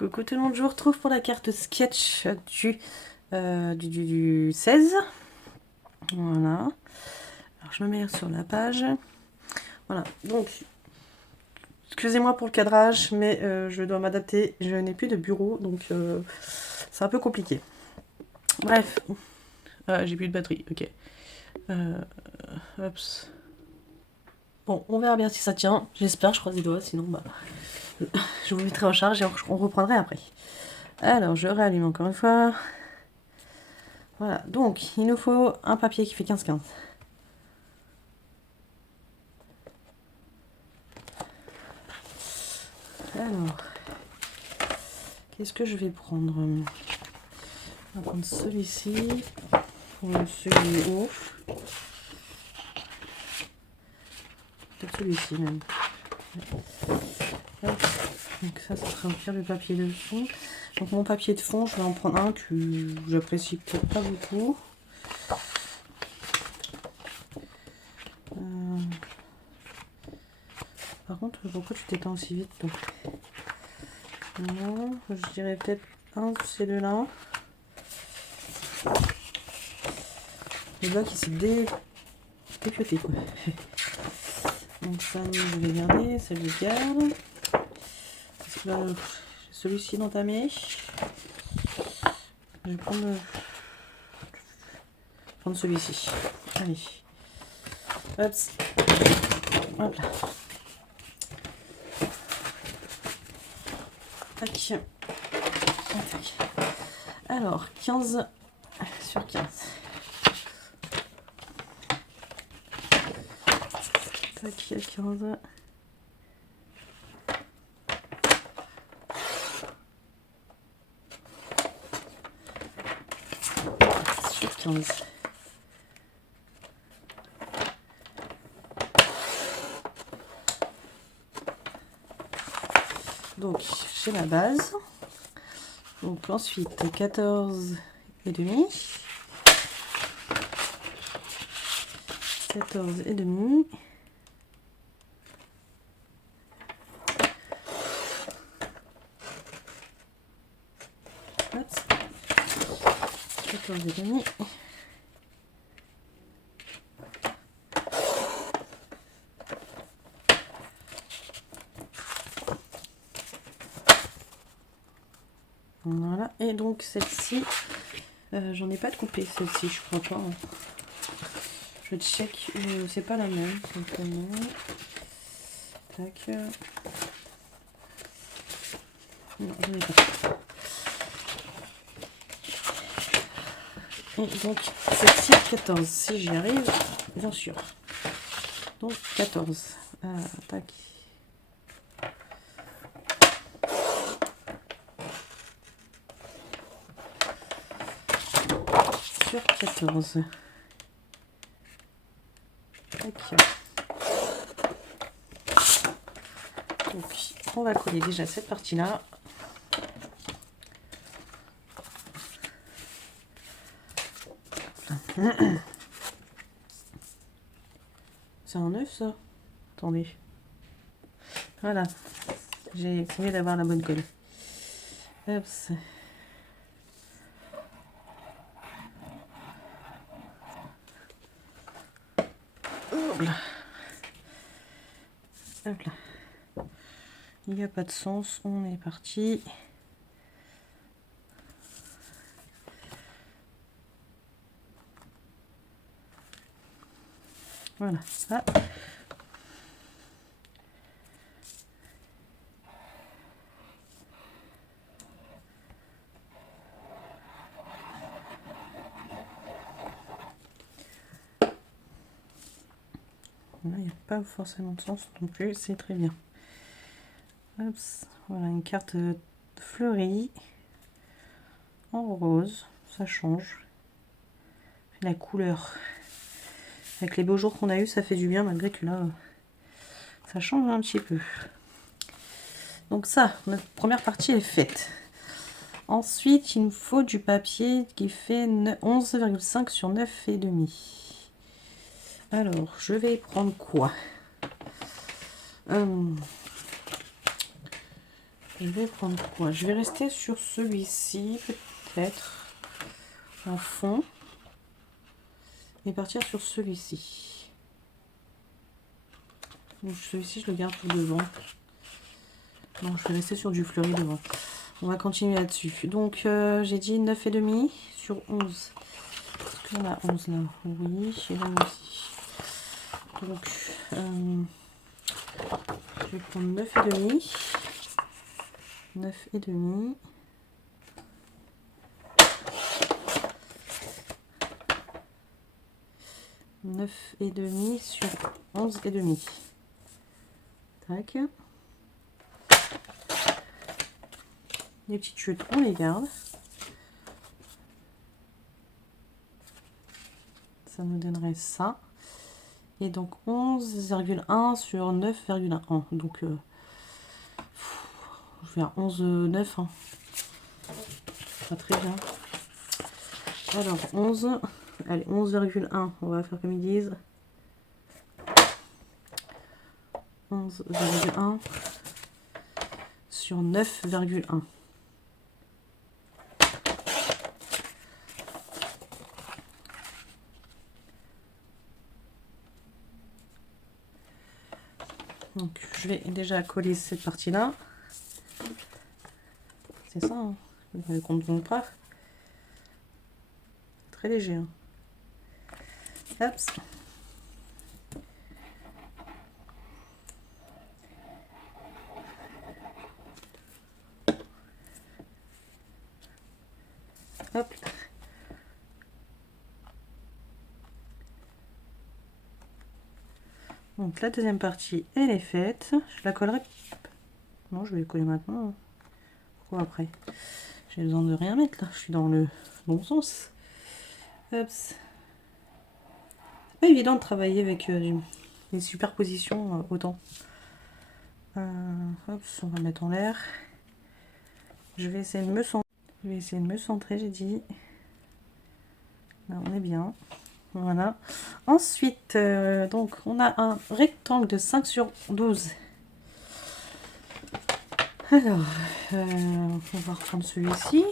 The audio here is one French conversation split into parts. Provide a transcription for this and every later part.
Coucou tout le monde, je vous retrouve pour la carte sketch du 16. Voilà. Alors je me mets sur la page. Voilà, donc excusez-moi pour le cadrage, mais je dois m'adapter. Je n'ai plus de bureau, donc c'est un peu compliqué. Bref, j'ai plus de batterie, ok. Hops. Bon, on verra bien si ça tient. J'espère, je croise les doigts, sinon bah, je vous mettrai en charge et on reprendrai après. Alors, je réallume encore une fois. Voilà, donc il nous faut un papier qui fait 15-15. Alors, qu'est-ce que je vais prendre? On va prendre celui-ci, pour celui haut. Peut-être celui-ci même. Hop. Donc ça sera un pire le papier de fond. Donc mon papier de fond, je vais en prendre un que j'apprécie peut-être pas beaucoup. Par contre, pourquoi tu t'éteins aussi vite toi? Non, je dirais peut-être un de ces deux-là. Le bloc il s'est dépioté quoi. Donc ça, je vais garder, ça je le garde. Parce que là, j'ai celui-ci d'entamé. Je vais prendre celui-ci. Allez. Hop. Hop là. Tac. Tac. Alors, 15 sur 15. Tac, 15. Sur 15. Donc, j'ai la base. Donc, ensuite, 14 et demi. 14 et demi. Hop. 14 et demi. Voilà, et donc celle-ci, j'en ai pas de coupée, celle-ci, je crois pas. Hein. Je check, c'est pas la même. Donc, non. Tac. Non, j'en ai pas. Et donc, celle-ci, 14, si j'y arrive, bien sûr. Donc, 14. Tac. Sur 14. Tac. Donc, on va coller déjà cette partie-là. C'est un 9 ça? Attendez. Voilà. J'ai essayé d'avoir la bonne colle. Hop. Hop là. Hop là. Il n'y a pas de sens. On est parti. Voilà. Ah. Là, il n'y a pas forcément de sens non plus, c'est très bien. Hop, voilà une carte fleurie en rose, ça change. La couleur, avec les beaux jours qu'on a eu, ça fait du bien malgré que là, ça change un petit peu. Donc ça, notre première partie est faite. Ensuite, il nous faut du papier qui fait 11,5 sur 9,5. Alors, je vais prendre quoi? Je vais prendre quoi? Je vais rester sur celui-ci, peut-être, en fond. Et partir sur celui-ci. Donc celui-ci, je le garde pour devant. Non, je vais rester sur du fleuri devant. On va continuer là-dessus. Donc, j'ai dit 9,5 sur 11. Est-ce qu'on a 11 là? Oui, et là aussi. Donc, je vais prendre 9,5. 9,5. 9,5 sur 11,5. Tac. Les petites chutes, on les garde. Ça nous donnerait ça. Et donc 11,1 sur 9,1. Donc je vais faire 11,9. Hein. Pas très bien. Alors 11. Allez, 11,1. On va faire comme ils disent. 11,1 sur 9,1. Donc je vais déjà coller cette partie-là. C'est ça, hein. Vous ne comprenez pas. Très léger. Hein. Hop. Hop. Donc la deuxième partie, elle est faite. Je la collerai. Non, je vais la coller maintenant. Pourquoi après? J'ai besoin de rien mettre là. Je suis dans le bon sens. Hop. C'est pas évident de travailler avec des superpositions autant. Hop, on va mettre en l'air. Je vais essayer de me centrer. J'ai dit. Là, on est bien. Voilà. Ensuite, donc, on a un rectangle de 5 sur 12. Alors, on va reprendre celui-ci.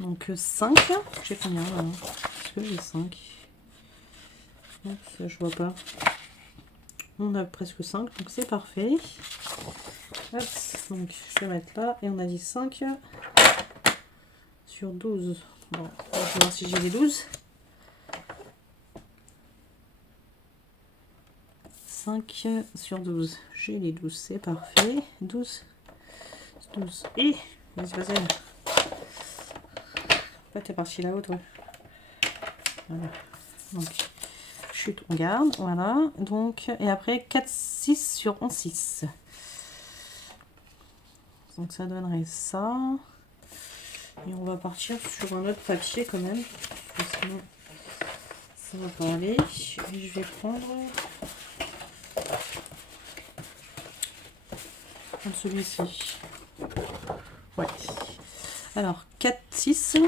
Donc, 5. J'ai combien là? Est-ce que j'ai 5? Je vois pas. On a presque 5, donc c'est parfait. Hop, donc je vais mettre là. Et on a dit 5 sur 12. Bon, on va voir si j'ai les 12. 5 sur 12. J'ai les 12, c'est parfait. 12. 12. Et vas-y, vas-y. Là, t'es parti là-haut, toi. Voilà. Donc, chute, on garde. Voilà. Donc, et après, 4, 6 sur 11, 6. Donc, ça donnerait ça. Et on va partir sur un autre papier quand même. Parce que sinon, ça va pas aller. Et je vais prendre celui-ci. Ouais. Alors, 4, 6.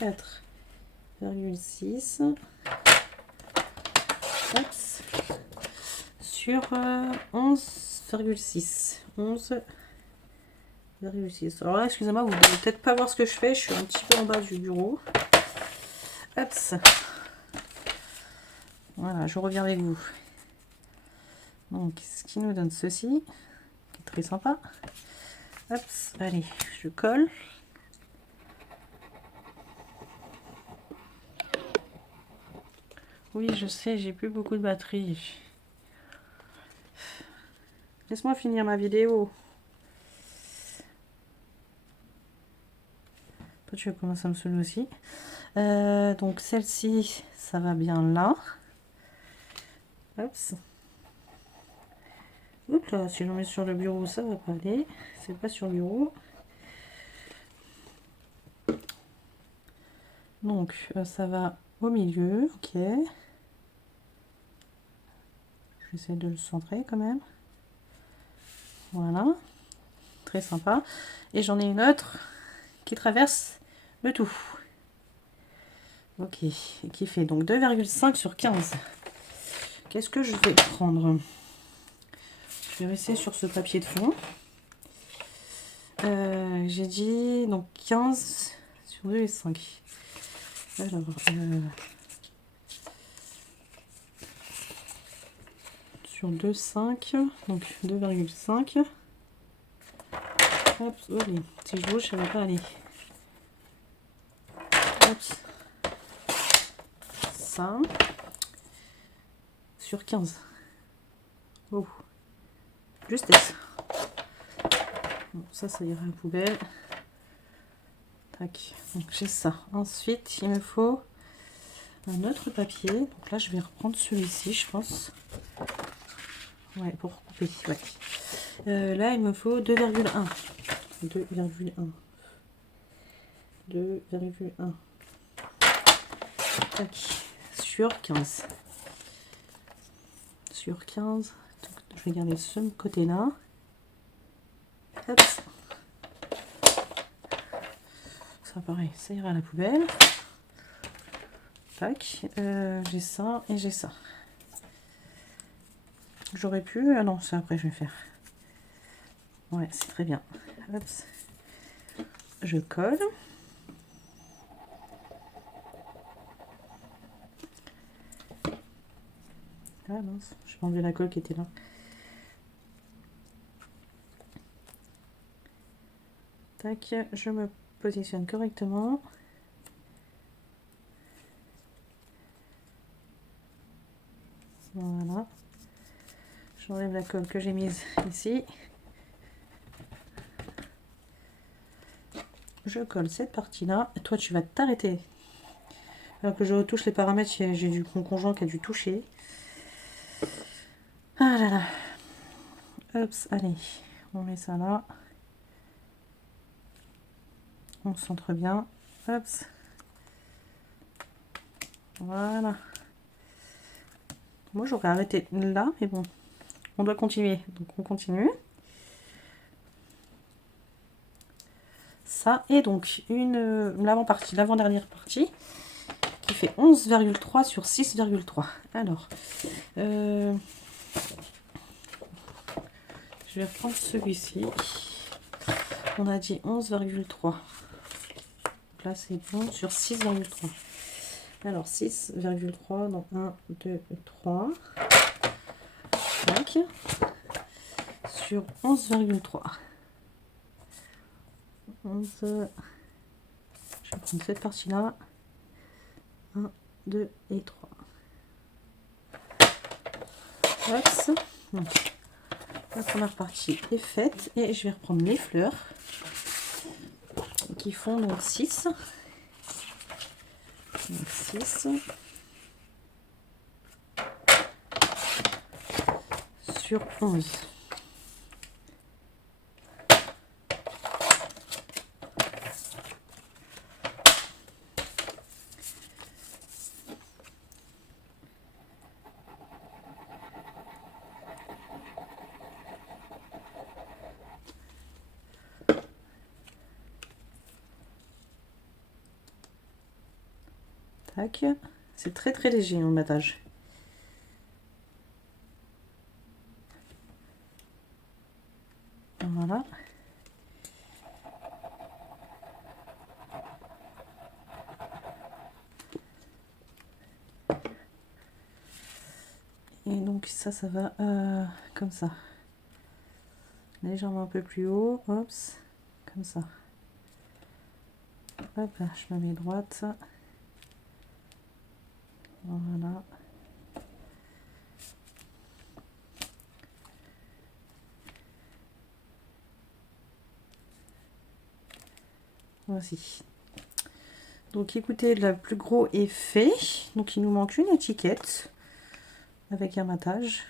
4,6. Sur 11,6. 11,6. Alors là, excusez-moi, vous ne devez peut-être pas voir ce que je fais. Je suis un petit peu en bas du bureau. Hop. Voilà, je reviens avec vous. Donc, ce qui nous donne ceci, qui est très sympa. Hop, allez, je colle. Oui, je sais, j'ai plus beaucoup de batterie. Laisse-moi finir ma vidéo. Toi, tu commences à me saouler aussi. Donc, celle-ci, ça va bien là. Hop. Oups là, si je mets sur le bureau, ça va pas aller. C'est pas sur le bureau. Donc, ça va au milieu. Ok. J'essaie de le centrer quand même. Voilà. Très sympa. Et j'en ai une autre qui traverse le tout. Ok. Et qui fait donc 2,5 sur 15. Qu'est-ce que je vais prendre? Je vais rester sur ce papier de fond. J'ai dit donc 15 sur 2,5. Alors, sur 2,5, donc 2,5. Hop, allez, si je bouge, ça va pas aller. Hop. Ça. Sur 15. Oh. Justesse. Bon, ça ira à la poubelle. Tac. Donc j'ai ça. Ensuite, il me faut un autre papier. Donc là, je vais reprendre celui-ci, je pense. Ouais, pour couper. Ouais. Là, il me faut 2,1. 2,1. 2,1. Tac. Sur 15. Sur 15. Donc, je vais garder ce côté-là. Hop. Ça, pareil, ça ira à la poubelle. Tac. J'ai ça et j'ai ça. J'aurais pu... Ah non, ça après je vais faire. Ouais, c'est très bien. Hop. Je colle. Ah mince, j'ai enlevé la colle qui était là. Tac, je me positionne correctement. Voilà. J'enlève la colle que j'ai mise ici. Je colle cette partie-là. Toi, tu vas t'arrêter. Alors que je retouche les paramètres, j'ai mon conjoint qui a dû toucher. Ah là là. Hop, allez. On met ça là. On centre bien. Hop. Voilà. Moi, j'aurais arrêté là, mais bon. On doit continuer. Donc, on continue. Ça, et donc, l'avant-partie, l'avant-dernière partie, qui fait 11,3 sur 6,3. Alors, je vais reprendre celui-ci. On a dit 11,3. Là, c'est bon sur 6,3. Alors, 6,3, donc 1, 2, 3. Tac. Sur 11,3. 11. Je vais prendre cette partie-là. 1, 2 et 3. Hop. Donc, la première partie est faite. Et je vais reprendre les fleurs qui font donc 6. Donc 6 sur 11. Tac. C'est très très léger en battage. Voilà. Et donc ça va comme ça. Légèrement un peu plus haut. Hop. Comme ça. Hop là, je me mets droite. Voilà. Voici. Donc écoutez, le plus gros est fait. Donc il nous manque une étiquette avec un matage.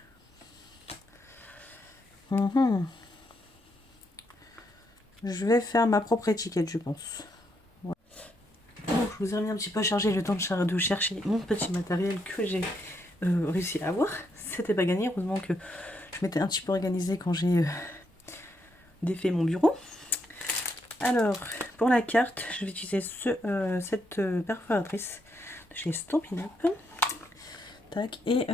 Je vais faire ma propre étiquette, je pense. Ouais. Donc, je vous ai remis un petit peu chargé le temps de chercher mon petit matériel que j'ai réussi à avoir. C'était pas gagné, heureusement que je m'étais un petit peu organisée quand j'ai défait mon bureau. Alors, pour la carte, je vais utiliser cette perforatrice de chez Stampin' Up. Tac, et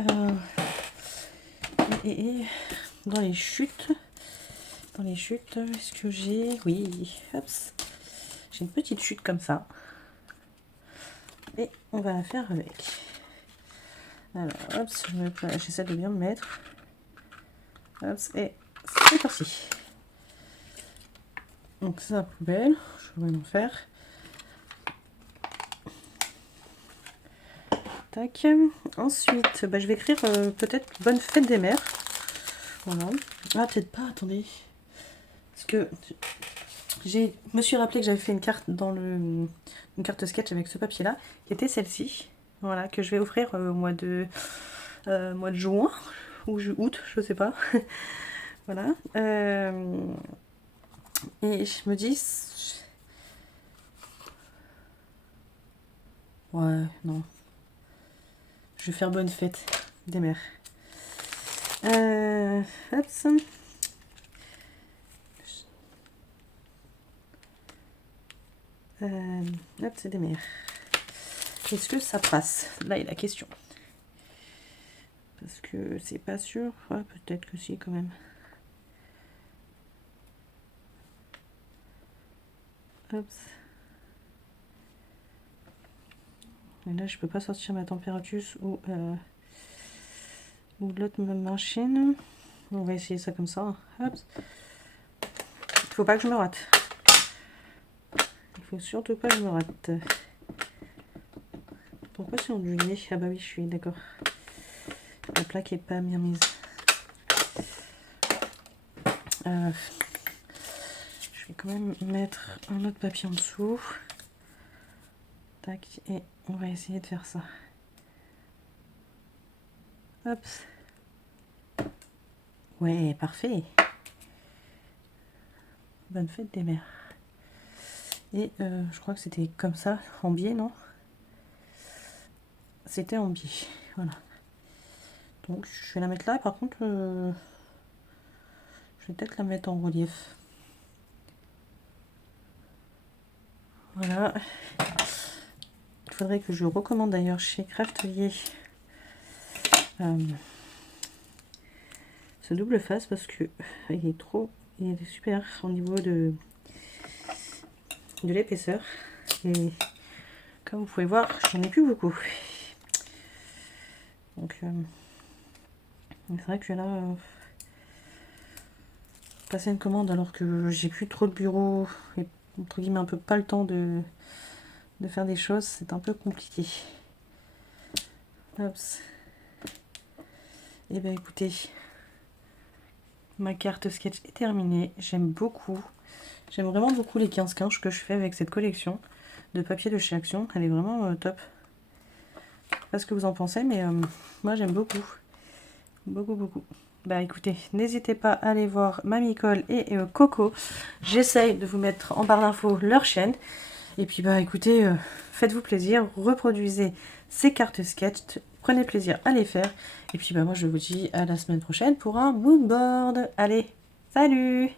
dans les chutes, dans les chutes, est-ce que j'ai... Oui, hop, j'ai une petite chute comme ça. Et on va la faire avec. Alors, hop, j'essaie de bien me mettre. Hop, et c'est parti. Donc ça, poubelle, je vais en faire. Tac. Ensuite, je vais écrire peut-être bonne fête des mères. Voilà. Ah, peut-être pas, attendez. Parce que je me suis rappelé que j'avais fait une carte dans une carte sketch avec ce papier-là, qui était celle-ci. Voilà, que je vais offrir au mois de juin ou août, je sais pas. Voilà. Et je me dis... Ouais, non. Je vais faire bonne fête des mères. Hop. Hop, c'est des mères. Est-ce que ça passe? Là est la question. Parce que c'est pas sûr. Ouais, peut-être que si, quand même. Hop. Et là, je peux pas sortir ma température ou l'autre machine. On va essayer ça comme ça. Hop. Il faut pas que je me rate. Il faut surtout pas que je me rate. Pourquoi c'est ondulé? Ah bah oui, je suis d'accord. La plaque est pas bien mise. Je vais quand même mettre un autre papier en dessous. Tac, et on va essayer de faire ça. Hop. Ouais, parfait. Bonne fête des mères. Et je crois que c'était comme ça, en biais, non? C'était en biais, voilà. Donc je vais la mettre là, par contre, je vais peut-être la mettre en relief. Voilà. Il faudrait que je recommande d'ailleurs chez Craftelier ce double face parce que il est super au niveau de l'épaisseur. Et comme vous pouvez voir, j'en ai plus beaucoup. Donc c'est vrai que là, passer une commande alors que j'ai plus trop de bureau et entre guillemets un peu pas le temps de faire des choses, c'est un peu compliqué. Hop. Et ben écoutez, ma carte sketch est terminée. J'aime beaucoup. J'aime vraiment beaucoup les 15-15 que je fais avec cette collection de papier de chez Action. Elle est vraiment top. Je sais pas ce que vous en pensez, mais moi j'aime beaucoup. Beaucoup, beaucoup. Bah écoutez, n'hésitez pas à aller voir Mamie Cole et Coco. J'essaye de vous mettre en barre d'infos leur chaîne. Et puis bah écoutez, faites-vous plaisir, reproduisez ces cartes sketch, prenez plaisir à les faire. Et puis bah moi je vous dis à la semaine prochaine pour un mood board. Allez, salut!